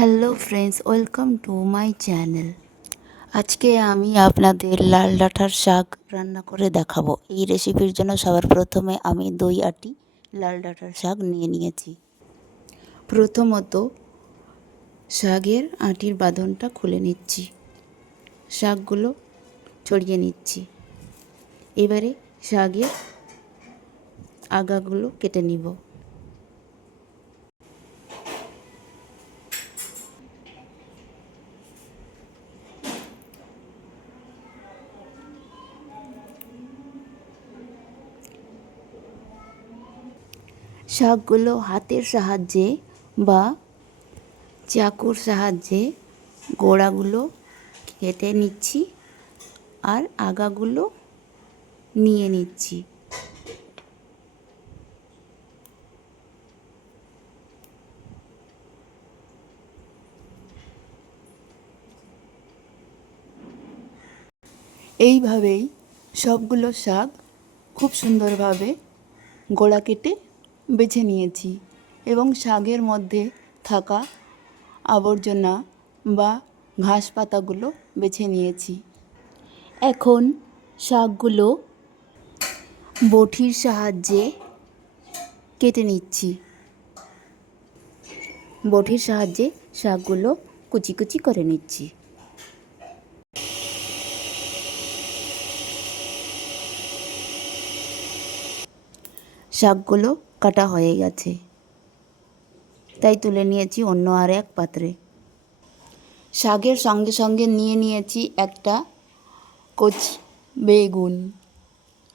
Hello friends, welcome to my channel. আজকে আমি আপনাদের লাল ডাঁটার শাক রান্না করে দেখাবো। এই রেসিপির জন্য সবার প্রথমে আমি 2 আটি লাল ডাঁটার শাক নিয়ে নিয়েছি। প্রথমত শাকের আটির বাঁধনটা খুলে নিচ্ছি, শাকগুলো ছড়িয়ে নিচ্ছি। এবারে শাকের আগাগুলো কেটে নিব। শাকগুলো হাতের সাহায্যে বা চাকুর সাহায্যে গোড়াগুলো কেটে নিচ্ছি আর আগাগুলো নিয়ে নিচ্ছি। এইভাবেই সবগুলো শাক খুব সুন্দরভাবে গোড়া কেটে বেছে নিয়েছি এবং শাকের মধ্যে থাকা আবর্জনা বা ঘাস পাতাগুলো বেছে নিয়েছি। এখন শাকগুলো বটির সাহায্যে কেটে নিচ্ছি। বটির সাহায্যে শাকগুলো কুচি কুচি করে নিচ্ছি। শাকগুলো কাটা হয়ে গেছে, তাই তুলে নিয়েছি অন্য আর এক পাত্রে। শাকের সঙ্গে সঙ্গে নিয়ে নিয়েছি একটা কচি বেগুন।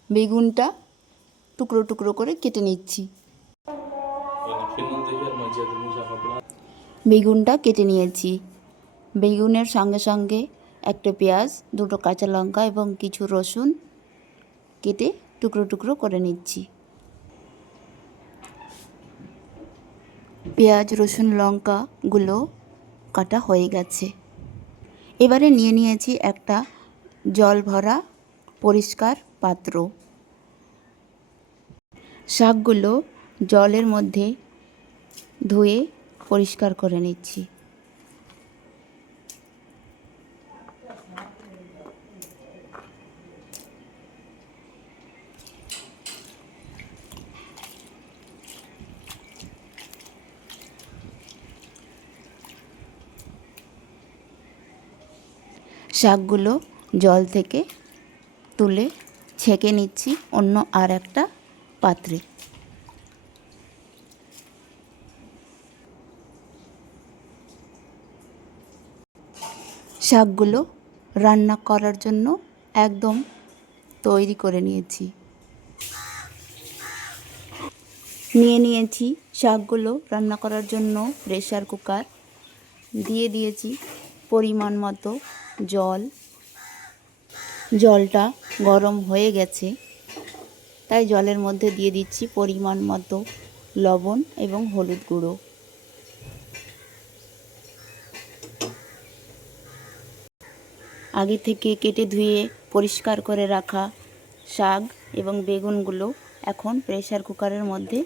বেগুনটা টুকরো টুকরো করে কেটে নিচ্ছি। বেগুনটা কেটে নিয়েছি। বেগুনের সঙ্গে সঙ্গে একটা পেঁয়াজ, দুটো কাঁচা লঙ্কা এবং কিছু রসুন কেটে টুকরো টুকরো করে নিচ্ছি। পেঁয়াজ, রসুন, লঙ্কাগুলো কাটা হয়ে গেছে। এবারে নিয়ে নিয়েছি একটা জল ভরা পরিষ্কার পাত্র। শাকগুলো জলের মধ্যে ধুয়ে পরিষ্কার করে নিচ্ছি। শাকগুলো জল থেকে তুলে ছেঁকে নিচ্ছি অন্য আর একটা পাত্রে। শাকগুলো রান্না করার জন্য একদম তৈরি করে নিয়েছি। নিয়ে নিয়েছি শাকগুলো রান্না করার জন্য প্রেসার কুকার। দিয়ে দিয়েছি পরিমাণ মতো জল। জলটা গরম হয়ে গেছে, তাই জলের মধ্যে দিয়ে দিচ্ছি পরিমাণ মতো লবণ এবং হলুদ গুঁড়ো। আগে থেকে কেটে ধুয়ে পরিষ্কার করে রাখা শাক এবং বেগুনগুলো এখন প্রেসার কুকারের মধ্যে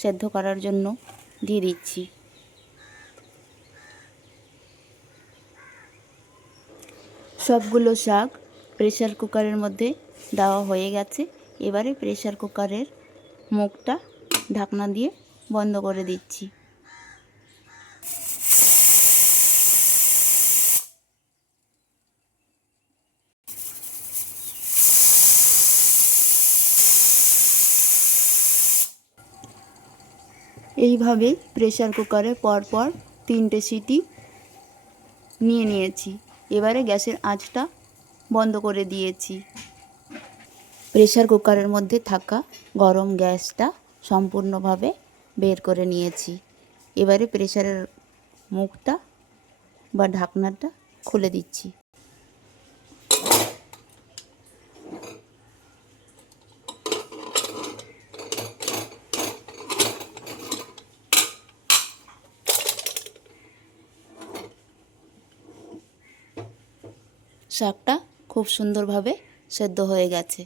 সেদ্ধ করার জন্য দিয়ে দিচ্ছি। সবগুলো শাক প্রেসার কুকারের মধ্যে দেওয়া হয়ে গেছে। এবারে প্রেসার কুকারের মুখটা ঢাকনা দিয়ে বন্ধ করে দিচ্ছি। এইভাবেই প্রেসার কুকারে পরপর 3টে সিটি নিয়ে নিয়েছি। এবারে গ্যাসের আঁচটা বন্ধ করে দিয়েছি। প্রেসার কুকারের মধ্যে থাকা গরম গ্যাসটা সম্পূর্ণভাবে বের করে নিয়েছি। এবারে প্রেসারের মুখটা বা ঢাকনাটা খুলে দিচ্ছি। শাকটা খুব সুন্দরভাবে সেদ্ধ হয়ে গেছে।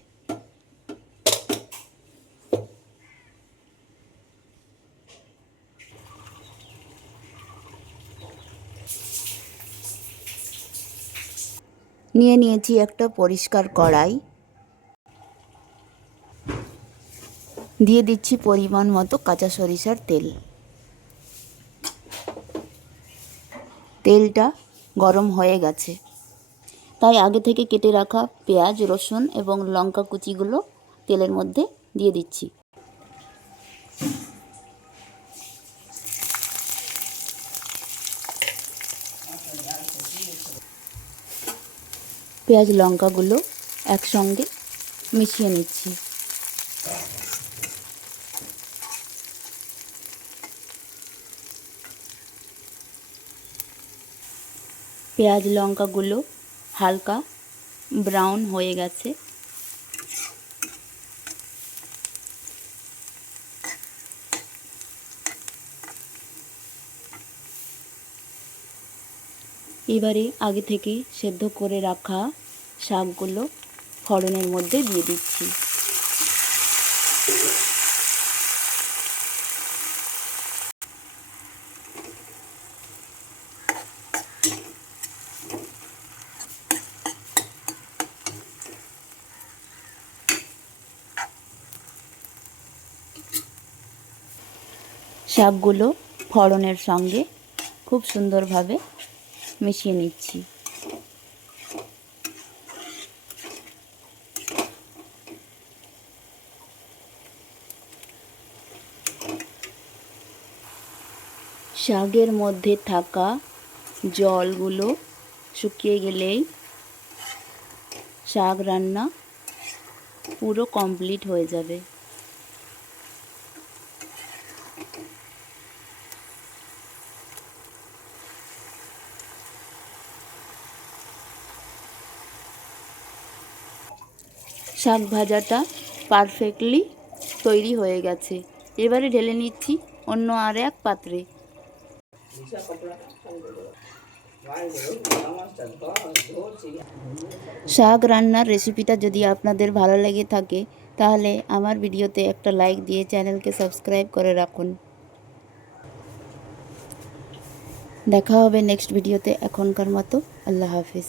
নিয়ে নিয়েছি একটা পরিষ্কার কড়াই, দিয়ে দিচ্ছি পরিমাণ মতো কাঁচা সরিষার তেল। তেলটা গরম হয়ে গেছে, তাই আগে থেকে কেটে রাখা পেঁয়াজ, রসুন এবং লঙ্কা কুচিগুলো তেলের মধ্যে দিয়ে দিচ্ছি। পেঁয়াজ লঙ্কাগুলো একসঙ্গে মিশিয়ে নিচ্ছি। পেঁয়াজ লঙ্কাগুলো হালকা ব্রাউন হয়ে গেছে। এবারে আগে থেকে সেদ্ধ করে রাখা শাকগুলো ফোড়নের মধ্যে দিয়ে দিচ্ছি। শাকগুলো ফোড়নের সঙ্গে খুব সুন্দরভাবে মিশিয়ে নিচ্ছি। শাকের মধ্যে থাকা জলগুলো শুকিয়ে গেলেই শাক রান্না পুরো কমপ্লিট হয়ে যাবে। শাক ভাজাটা পারফেক্টলি তৈরি হয়ে গেছে। এবারে ঢেলে নিচ্ছি অন্য আর এক পাত্রে। শাক রান্নার রেসিপিটা যদি আপনাদের ভালো লেগে থাকে তাহলে আমার ভিডিওতে একটা লাইক দিয়ে চ্যানেলকে সাবস্ক্রাইব করে রাখুন। দেখা হবে নেক্সট ভিডিওতে। এখনকার মতো আল্লাহ হাফিজ।